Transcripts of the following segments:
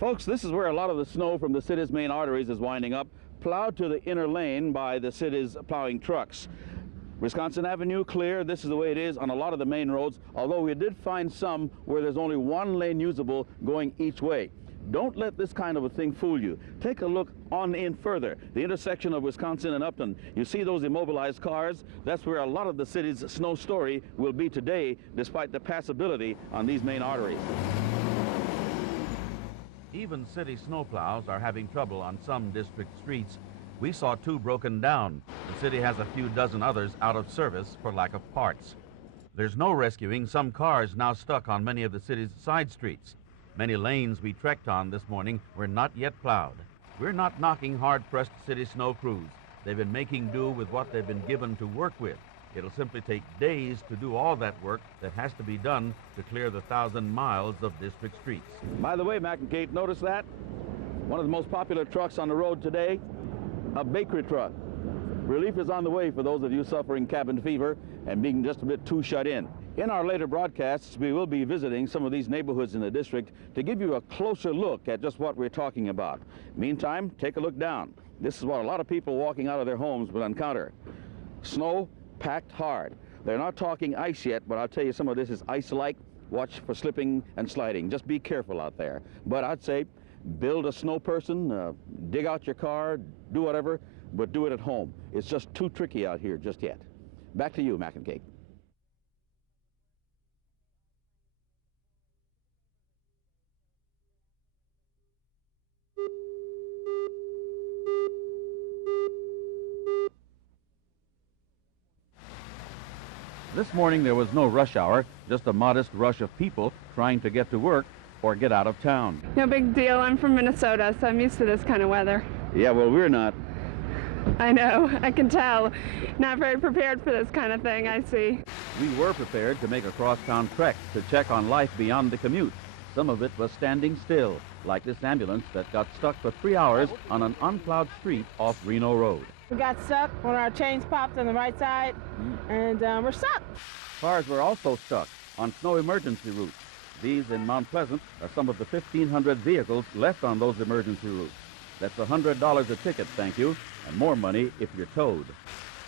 Folks, this is where a lot of the snow from the city's main arteries is winding up, plowed to the inner lane by the city's plowing trucks. Wisconsin Avenue clear. This is the way it is on a lot of the main roads, although we did find some where there's only one lane usable going each way. Don't let this kind of a thing fool you. Take a look on in further. The intersection of Wisconsin and Upton. You see those immobilized cars? That's where a lot of the city's snow story will be today, despite the passability on these main arteries. Even city snowplows are having trouble on some district streets. We saw 2 broken down. The city has a few dozen others out of service for lack of parts. There's no rescuing some cars now stuck on many of the city's side streets. Many lanes we trekked on this morning were not yet plowed. We're not knocking hard-pressed city snow crews. They've been making do with what they've been given to work with. It'll simply take days to do all that work that has to be done to clear the 1,000 miles of district streets. By the way, Mac and Kate, notice that? One of the most popular trucks on the road today, a bakery truck. Relief is on the way for those of you suffering cabin fever and being just a bit too shut in. In our later broadcasts, we will be visiting some of these neighborhoods in the district to give you a closer look at just what we're talking about. Meantime, take a look down. This is what a lot of people walking out of their homes will encounter. Snow packed hard. They're not talking ice yet, but I'll tell you some of this is ice-like. Watch for slipping and sliding. Just be careful out there. But I'd say build a snow person, dig out your car, do whatever, but do it at home. It's just too tricky out here just yet. Back to you, Mac and Kate. This morning there was no rush hour, just a modest rush of people trying to get to work or get out of town. No big deal. I'm from Minnesota, so I'm used to this kind of weather. Yeah, well, we're not. I know. I can tell. Not very prepared for this kind of thing, I see. We were prepared to make a cross-town trek to check on life beyond the commute. Some of it was standing still, like this ambulance that got stuck for 3 hours on an unplowed street off Reno Road. We got stuck when our chains popped on the right side, and we're stuck. Cars were also stuck on snow emergency routes. These in Mount Pleasant are some of the 1,500 vehicles left on those emergency routes. That's $100 a ticket, thank you, and more money if you're towed.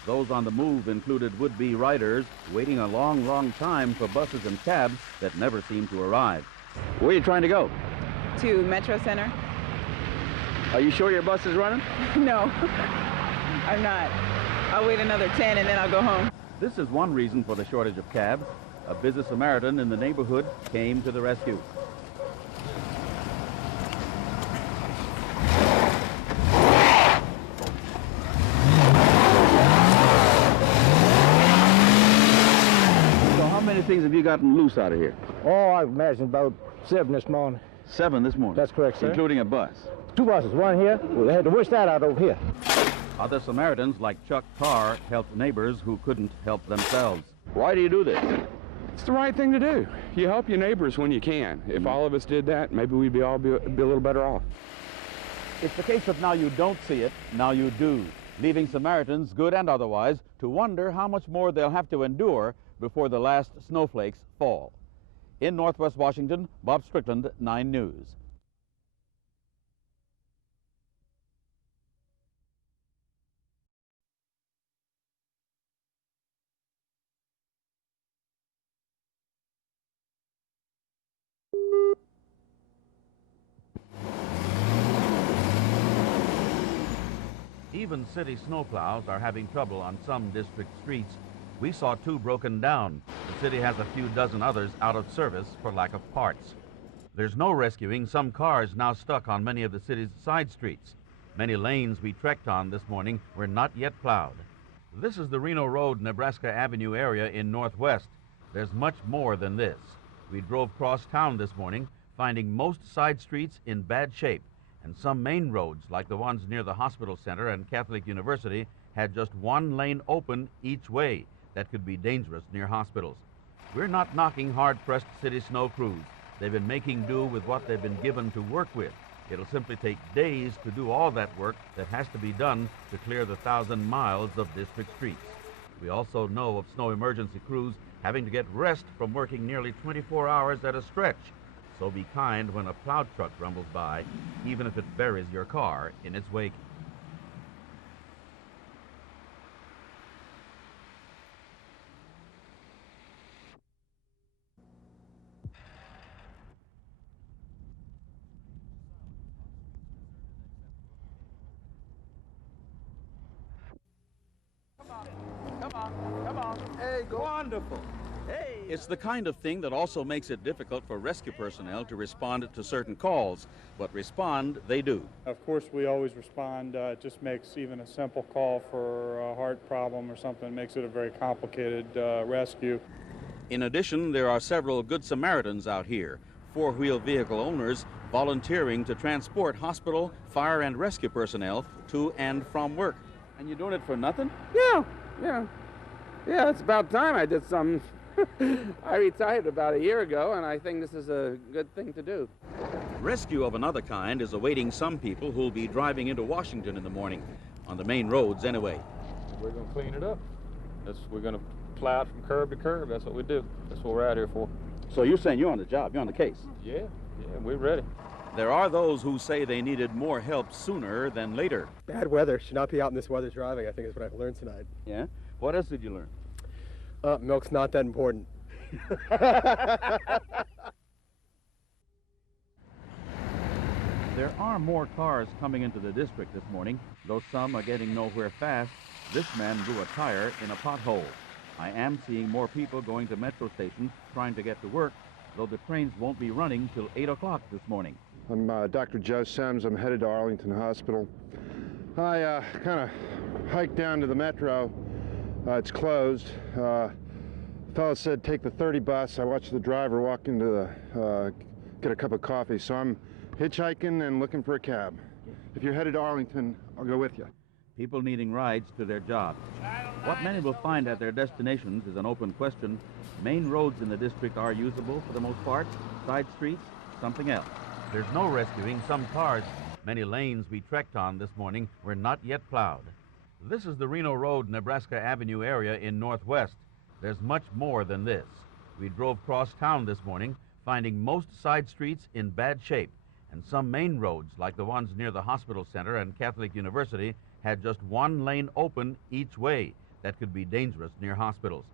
Those on the move included would-be riders waiting a long, long time for buses and cabs that never seem to arrive. Where are you trying to go? To Metro Center? Are you sure your bus is running? No, I'm not. I'll wait another 10 and then I'll go home. This is one reason for the shortage of cabs. A busy Samaritan in the neighborhood came to the rescue. So how many things have you gotten loose out of here? Oh, I imagine about 7 this morning. 7 this morning? That's correct, sir. Including a bus? 2 buses, one here. Well, they had to wish that out over here. Other Samaritans, like Chuck Carr, helped neighbors who couldn't help themselves. Why do you do this? It's the right thing to do. You help your neighbors when you can. If all of us did that, maybe we'd be a little better off. It's the case of now you don't see it, now you do, leaving Samaritans, good and otherwise, to wonder how much more they'll have to endure before the last snowflakes fall. In Northwest Washington, Bob Strickland, 9 News. Even city snowplows are having trouble on some district streets. We saw 2 broken down. The city has a few dozen others out of service for lack of parts. There's no rescuing some cars now stuck on many of the city's side streets. Many lanes we trekked on this morning were not yet plowed. This is the Reno Road, Nebraska Avenue area in Northwest. There's much more than this. We drove cross town this morning, finding most side streets in bad shape, and some main roads, like the ones near the hospital center and Catholic University, had just one lane open each way. That could be dangerous near hospitals. We're not knocking hard-pressed city snow crews. They've been making do with what they've been given to work with. It'll simply take days to do all that work that has to be done to clear the 1,000 miles of district streets. We also know of snow emergency crews having to get rest from working nearly 24 hours at a stretch. So be kind when a plowed truck rumbles by, even if it buries your car in its wake. Come on. Hey, go. Wonderful. Hey. It's the kind of thing that also makes it difficult for rescue personnel to respond to certain calls, but respond they do. Of course, we always respond. It just makes even a simple call for a heart problem or something, makes it a very complicated rescue. In addition, there are several Good Samaritans out here, four-wheel vehicle owners volunteering to transport hospital, fire, and rescue personnel to and from work. And you're doing it for nothing? Yeah, it's about time I did something. I retired about a year ago, and I think this is a good thing to do. Rescue of another kind is awaiting some people who'll be driving into Washington in the morning, on the main roads anyway. We're going to clean it up. We're going to plow it from curb to curb. That's what we do. That's what we're out here for. So you're saying you're on the job, you're on the case? Yeah, we're ready. There are those who say they needed more help sooner than later. Bad weather. Should not be out in this weather driving, I think is what I've learned tonight. Yeah? What else did you learn? Milk's not that important. There are more cars coming into the district this morning. Though some are getting nowhere fast, this man blew a tire in a pothole. I am seeing more people going to metro stations trying to get to work, though the trains won't be running till 8 o'clock this morning. I'm Dr. Joe Sims. I'm headed to Arlington Hospital. I kind of hiked down to the metro. It's closed. Fellow said take the 30 bus. I watched the driver walk into the, get a cup of coffee. So I'm hitchhiking and looking for a cab. If you're headed to Arlington, I'll go with you. People needing rides to their jobs. What many will find at their destinations is an open question. Main roads in the district are usable for the most part. Side streets, something else. There's no rescuing some cars. Many lanes we trekked on this morning were not yet plowed. This is the Reno Road, Nebraska Avenue area in Northwest. There's much more than this. We drove cross town this morning, finding most side streets in bad shape, and some main roads, like the ones near the hospital center and Catholic University, had just one lane open each way. That could be dangerous near hospitals.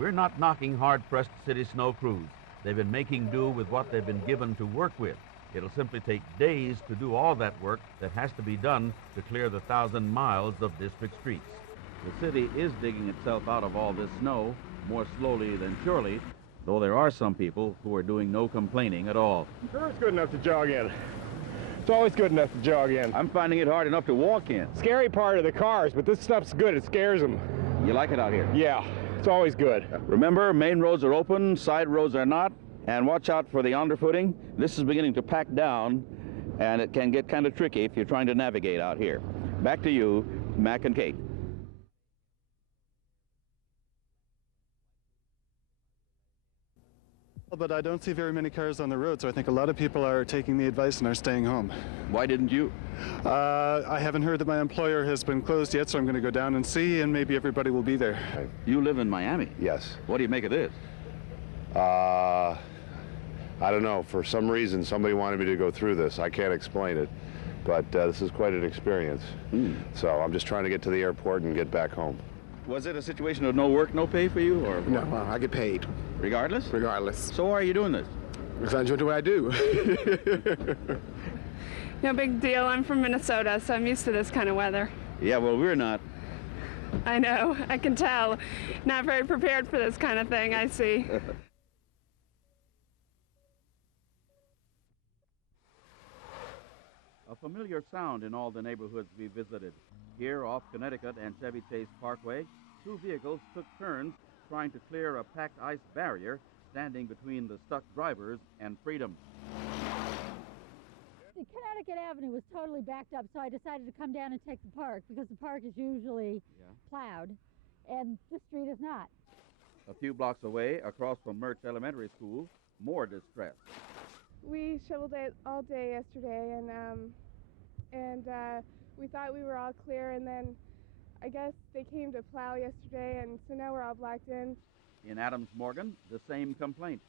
We're not knocking hard-pressed city snow crews. They've been making do with what they've been given to work with. It'll simply take days to do all that work that has to be done to clear the 1,000 miles of district streets. The city is digging itself out of all this snow, more slowly than surely, though there are some people who are doing no complaining at all. Sure, it's good enough to jog in. It's always good enough to jog in. I'm finding it hard enough to walk in. Scary part of the cars, but this stuff's good. It scares them. You like it out here? Yeah, it's always good. Remember, main roads are open, side roads are not, and watch out for the underfooting. This is beginning to pack down, and it can get kind of tricky if you're trying to navigate out here. Back to you, Mac and Kate. But I don't see very many cars on the road, so I think a lot of people are taking the advice and are staying home. Why didn't you? I haven't heard that my employer has been closed yet, so I'm going to go down and see, and maybe everybody will be there. You live in Miami? Yes. What do you make of this? I don't know. For some reason, somebody wanted me to go through this. I can't explain it, but this is quite an experience. So I'm just trying to get to the airport and get back home. Was it a situation of no work, no pay for you, or No, I get paid. regardless? Regardless. So why are you doing this? Because I enjoy what I do. No big deal. I'm from Minnesota, so I'm used to this kind of weather. Yeah, well, we're not. I know. I can tell. Not very prepared for this kind of thing, I see. A familiar sound in all the neighborhoods we visited. Here off Connecticut and Chevy Chase Parkway, two vehicles took turns trying to clear a packed ice barrier standing between the stuck drivers and freedom. The Connecticut Avenue was totally backed up, so I decided to come down and take the park because the park is usually plowed, and this street is not. A few blocks away, across from Mertz Elementary School, more distress. We shoveled it all day yesterday, and we thought we were all clear, and then I guess they came to plow yesterday, and so now we're all blocked in. In Adams Morgan, the same complaint.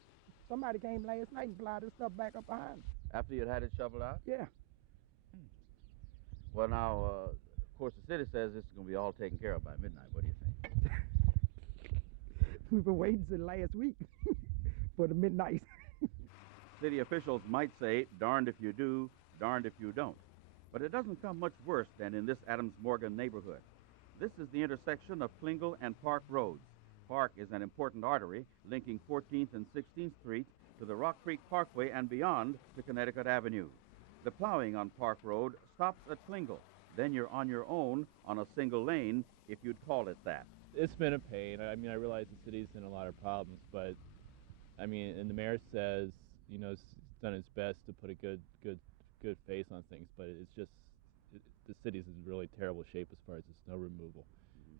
somebody came last night and plowed this stuff back up behind us. After you'd had it shoveled out? Yeah. Well, now, of course, the city says this is going to be all taken care of by midnight. What do you think? We've been waiting since last week for the midnight. City officials might say, darned if you do, darned if you don't. But it doesn't come much worse than in this Adams Morgan neighborhood. This is the intersection of Klingle and Park Roads. Park is an important artery linking 14th and 16th Street to the Rock Creek Parkway and beyond to Connecticut Avenue. The plowing on Park Road stops at Klingle. Then you're on your own on a single lane, if you'd call it that. It's been a pain. I mean, I realize the city's in a lot of problems, but I mean, and the mayor says, you know, it's done its best to put a good face on things, but it's just the city's in really terrible shape as far as the snow removal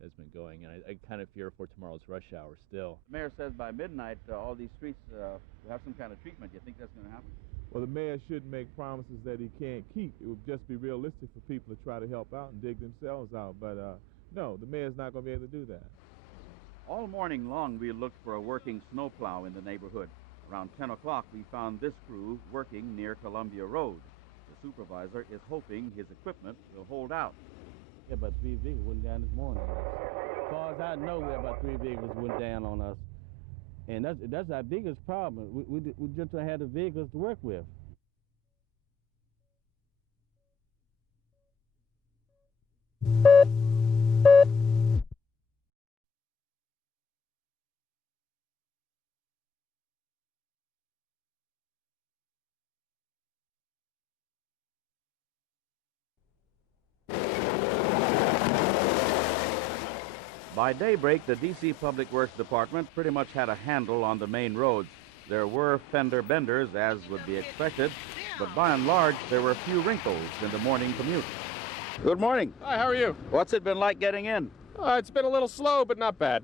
has been going, and I kind of fear for tomorrow's rush hour still. The mayor says by midnight all these streets will have some kind of treatment. Do you think that's going to happen? Well, the mayor shouldn't make promises that he can't keep. It would just be realistic for people to try to help out and dig themselves out, but no, the mayor's not going to be able to do that. All morning long we looked for a working snowplow in the neighborhood. Around 10 o'clock we found this crew working near Columbia Road. The supervisor is hoping his equipment will hold out. Yeah, about 3 vehicles went down this morning. As far as I know, about 3 vehicles went down on us. And that's our biggest problem. We just don't have the vehicles to work with. By daybreak, the D.C. Public Works Department pretty much had a handle on the main roads. There were fender benders, as would be expected, but by and large, there were few wrinkles in the morning commute. Good morning. Hi, how are you? What's it been like getting in? It's been a little slow, but not bad.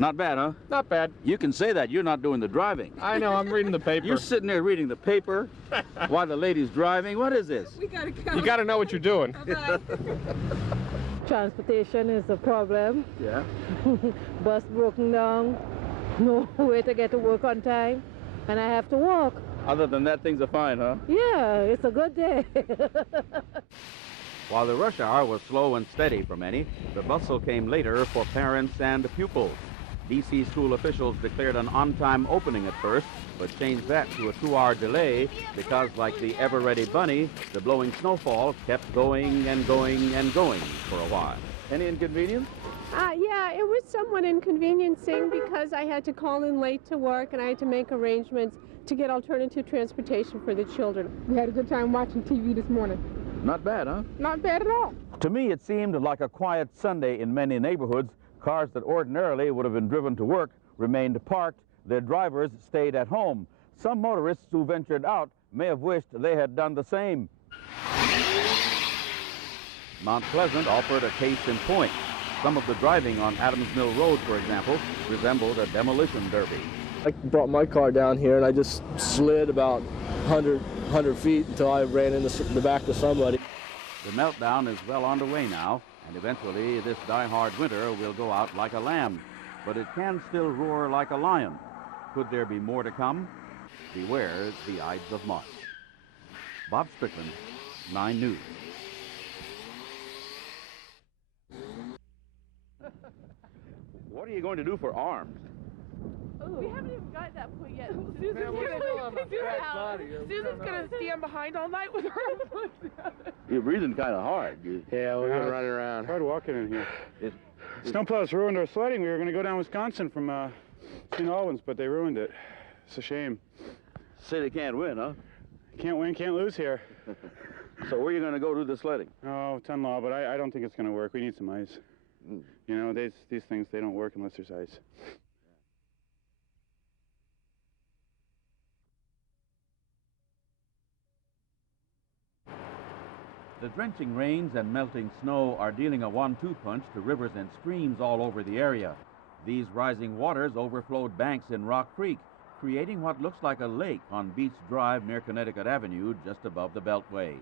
Not bad, huh? Not bad. You can say that. You're not doing the driving. I know, I'm reading the paper. You're sitting there reading the paper while the lady's driving. What is this? We gotta go. You gotta know what you're doing. Transportation is a problem. Yeah. Bus broken down, no way to get to work on time, and I have to walk. Other than that, things are fine, huh? Yeah, it's a good day. While the rush hour was slow and steady for many, the bustle came later for parents and pupils. D.C. school officials declared an on-time opening at first, but changed that to a 2-hour delay because, like the ever-ready bunny, the blowing snowfall kept going and going and going for a while. Any inconvenience? Yeah, it was somewhat inconveniencing because I had to call in late to work and I had to make arrangements to get alternative transportation for the children. We had a good time watching TV this morning. Not bad, huh? Not bad at all. To me, it seemed like a quiet Sunday in many neighborhoods. Cars that ordinarily would have been driven to work remained parked. Their drivers stayed at home. Some motorists who ventured out may have wished they had done the same. Mount Pleasant offered a case in point. Some of the driving on Adams Mill Road, for example, resembled a demolition derby. I brought my car down here and I just slid about 100 feet until I ran into the back of somebody. The meltdown is well underway now, and eventually this die-hard winter will go out like a lamb. But it can still roar like a lion. Could there be more to come? Beware the Ides of March. Bob Strickland, 9 News. What are you going to do for arms? We haven't even got that point yet. Susan's gonna stand behind all night with her. You're breathing kind of hard. Yeah, we're gonna run around. Hard walking in here. Snowplows ruined our sledding. We were gonna go down Wisconsin from St. Albans, but they ruined it. It's a shame. Say they can't win, huh? Can't win, can't lose here. So where are you going to go do the sledding? Oh, Tunlaw, but I don't think it's going to work. We need some ice. You know, these things, they don't work unless there's ice. The drenching rains and melting snow are dealing a 1-2 punch to rivers and streams all over the area. These rising waters overflowed banks in Rock Creek, creating what looks like a lake on Beach Drive near Connecticut Avenue, just above the Beltway.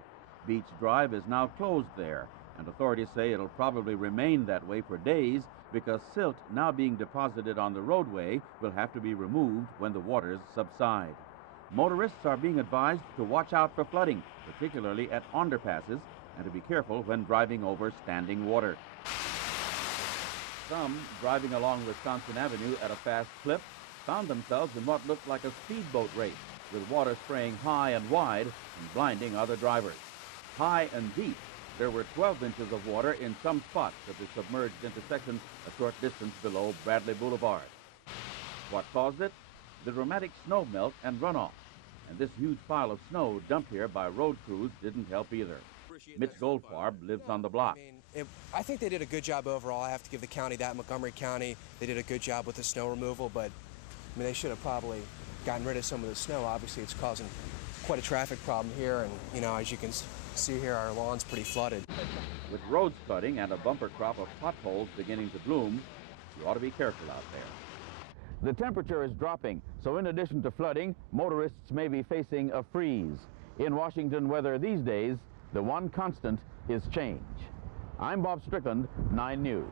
Beach Drive is now closed there, and authorities say it'll probably remain that way for days because silt now being deposited on the roadway will have to be removed when the waters subside. Motorists are being advised to watch out for flooding, particularly at underpasses, and to be careful when driving over standing water. Some, driving along Wisconsin Avenue at a fast clip, found themselves in what looked like a speedboat race, with water spraying high and wide and blinding other drivers. High and deep, there were 12 inches of water in some spots at the submerged intersection a short distance below Bradley Boulevard. What caused it? The dramatic snow melt and runoff. And this huge pile of snow dumped here by road crews didn't help either. Mitch Goldfarb lives on the block. I think they did a good job overall. I have to give the county that. Montgomery County, they did a good job with the snow removal, but I mean, they should have probably gotten rid of some of the snow. Obviously, it's causing quite a traffic problem here, and you know, as you can see here, our lawn's pretty flooded. With roads flooding and a bumper crop of potholes beginning to bloom, you ought to be careful out there. The temperature is dropping, so in addition to flooding, motorists may be facing a freeze. In Washington weather these days, the one constant is change. I'm Bob Strickland, 9 News.